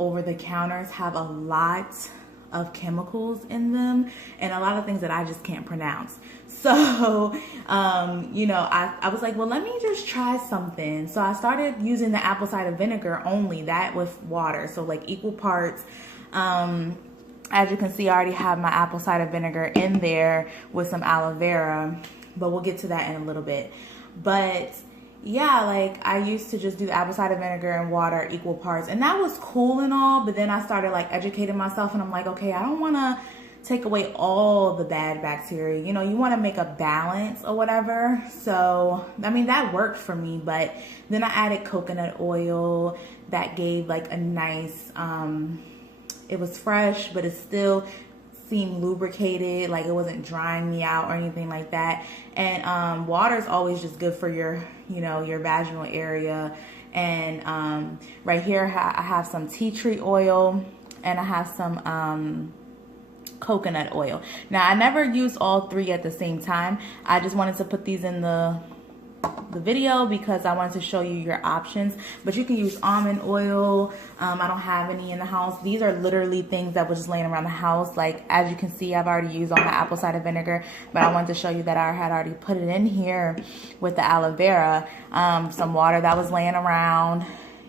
over the counters have a lot of chemicals in them and a lot of things that I just can't pronounce. So, you know, I was like, well, let me just try something. So I started using the apple cider vinegar only, that with water. So like equal parts. As you can see, I already have my apple cider vinegar in there with some aloe vera, but we'll get to that in a little bit. But yeah, like I used to just do the apple cider vinegar and water equal parts, and that was cool and all, but then I started like educating myself, and I'm like, okay, I don't want to take away all the bad bacteria. You know, you want to make a balance or whatever. So, I mean, that worked for me, but then I added coconut oil that gave like a nice, it was fresh, but it still seemed lubricated, like it wasn't drying me out or anything like that. And water is always just good for your, you know, your vaginal area. And right here I have some tea tree oil, and I have some coconut oil. Now I never used all three at the same time. I just wanted to put these in the video because I wanted to show you your options, but you can use almond oil. I don't have any in the house. These are literally things that was just laying around the house. Like, as you can see, I've already used all my apple cider vinegar, but I wanted to show you that I had already put it in here with the aloe vera, some water that was laying around,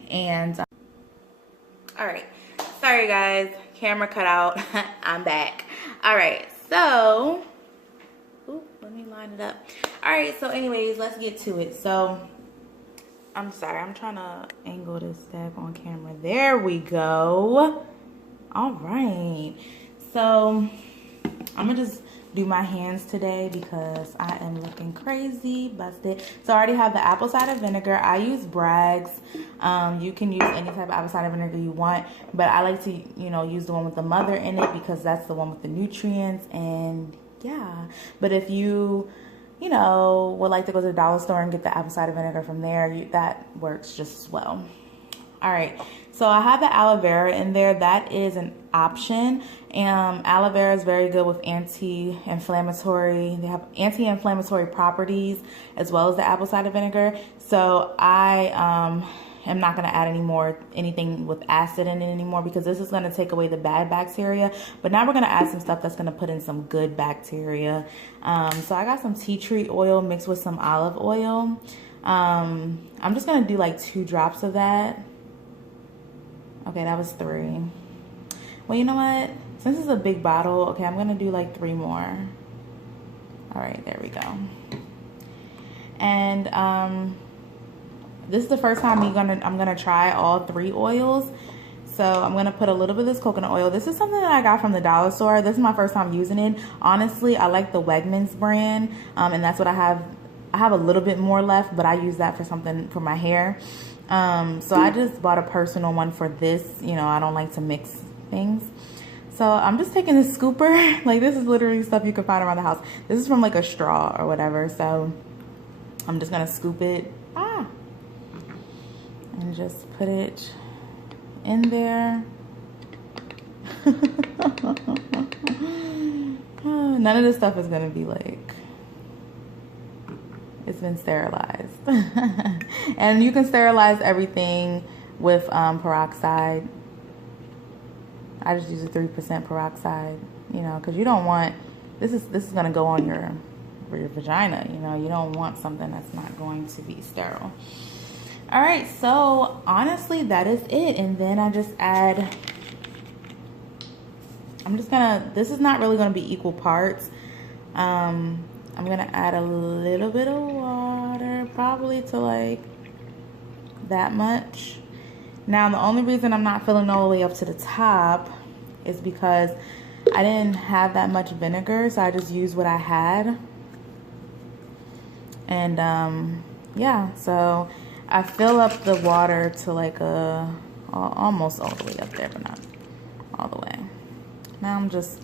and all right, sorry guys, camera cut out. I'm back. All right, so let me line it up. All right, so anyways, let's get to it. So I'm sorry, I'm trying to angle this tab on camera. There we go. All right, so I'm gonna just do my hands today because I am looking crazy busted. So I already have the apple cider vinegar. I use Bragg's. You can use any type of apple cider vinegar you want, but I like to, you know, use the one with the mother in it because that's the one with the nutrients. And yeah, but if you know, would like to go to the dollar store and get the apple cider vinegar from there, that works just as well. All right, so I have the aloe vera in there. That is an option. Aloe vera is very good with anti-inflammatory. They have anti-inflammatory properties as well as the apple cider vinegar. So I am not going to add anything with acid in it anymore because this is going to take away the bad bacteria. But now we're going to add some stuff that's going to put in some good bacteria. So I got some tea tree oil mixed with some olive oil. I'm just going to do like 2 drops of that. Okay, that was 3. Well, you know what? Since it's a big bottle, okay, I'm going to do like 3 more. All right, there we go. And this is the first time I'm gonna try all 3 oils. So I'm gonna put a little bit of this coconut oil. This is something that I got from the dollar store. This is my first time using it. Honestly, I like the Wegmans brand, and that's what I have. I have a little bit more left, but I use that for something for my hair. So I just bought a personal one for this. You know, I don't like to mix things. So I'm just taking this scooper. Like, this is literally stuff you can find around the house. This is from like a straw or whatever. So I'm just gonna scoop it. And just put it in there. None of this stuff is gonna be like, it's been sterilized. And you can sterilize everything with peroxide. I just use a 3% peroxide, you know, because you don't want, this is gonna go on your vagina, you know. You don't want something that's not going to be sterile. All right, so honestly, that is it. And then I just add, this is not really gonna be equal parts. I'm gonna add a little bit of water, probably to like that much. Now, the only reason I'm not filling all the way up to the top is because I didn't have that much vinegar, so I just used what I had. And yeah, so I fill up the water to like almost all the way up there, but not all the way. Now I'm just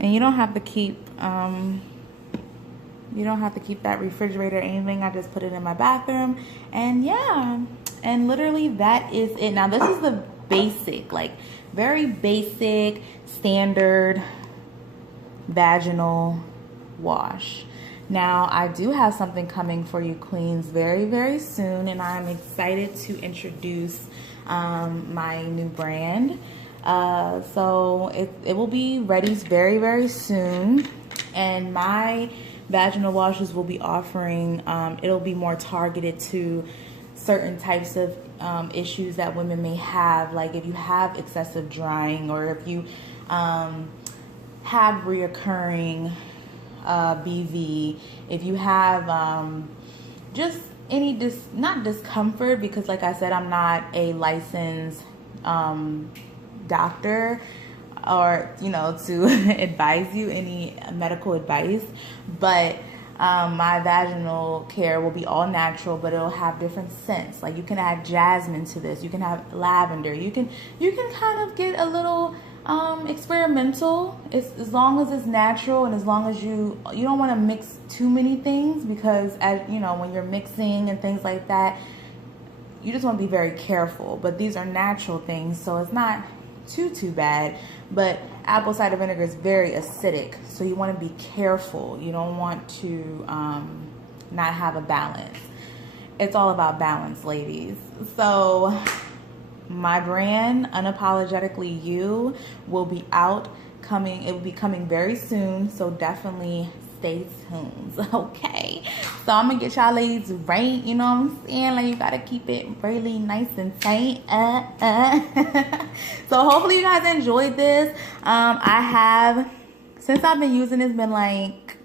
and you don't have to keep that refrigerator or anything. I just put it in my bathroom, and yeah, and literally that is it. Now this is the basic, like very basic standard vaginal wash. Now, I do have something coming for you queens very, very soon, and I'm excited to introduce my new brand. So it will be ready very, very soon, and my vaginal washes will be offering, it'll be more targeted to certain types of issues that women may have, like if you have excessive drying, or if you have reoccurring BV, if you have just any not discomfort, because like I said, I'm not a licensed doctor or to advise you any medical advice, but my vaginal care will be all natural, but it'll have different scents. Like you can add jasmine to this, you can have lavender, you can kind of get a little experimental, as long as it's natural, and as long as you don't want to mix too many things, because as when you're mixing and things like that, you just want to be very careful. But these are natural things, so it's not too bad. But apple cider vinegar is very acidic, so you want to be careful. You don't want to not have a balance. It's all about balance, ladies. So my brand, Unapologetically You, will be coming. It will be coming very soon, so definitely stay tuned. Okay, so I'm gonna get y'all ladies right, you know what I'm saying? Like, you gotta keep it really nice and tight. So hopefully you guys enjoyed this. Since I've been using it's been like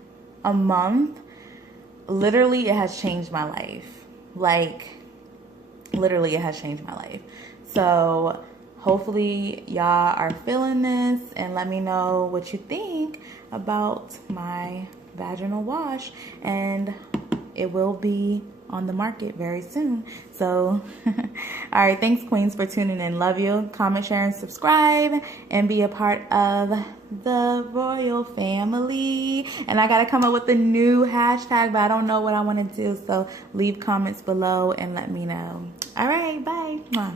a month. Literally, it has changed my life. Like, literally, it has changed my life. So hopefully y'all are feeling this, and let me know what you think about my vaginal wash, and it will be on the market very soon. So all right, thanks queens for tuning in. Love you. Comment, share, and subscribe, and be a part of the royal family. And I gotta come up with a new hashtag, but I don't know what I want to do, so leave comments below and let me know. All right, bye. Mwah.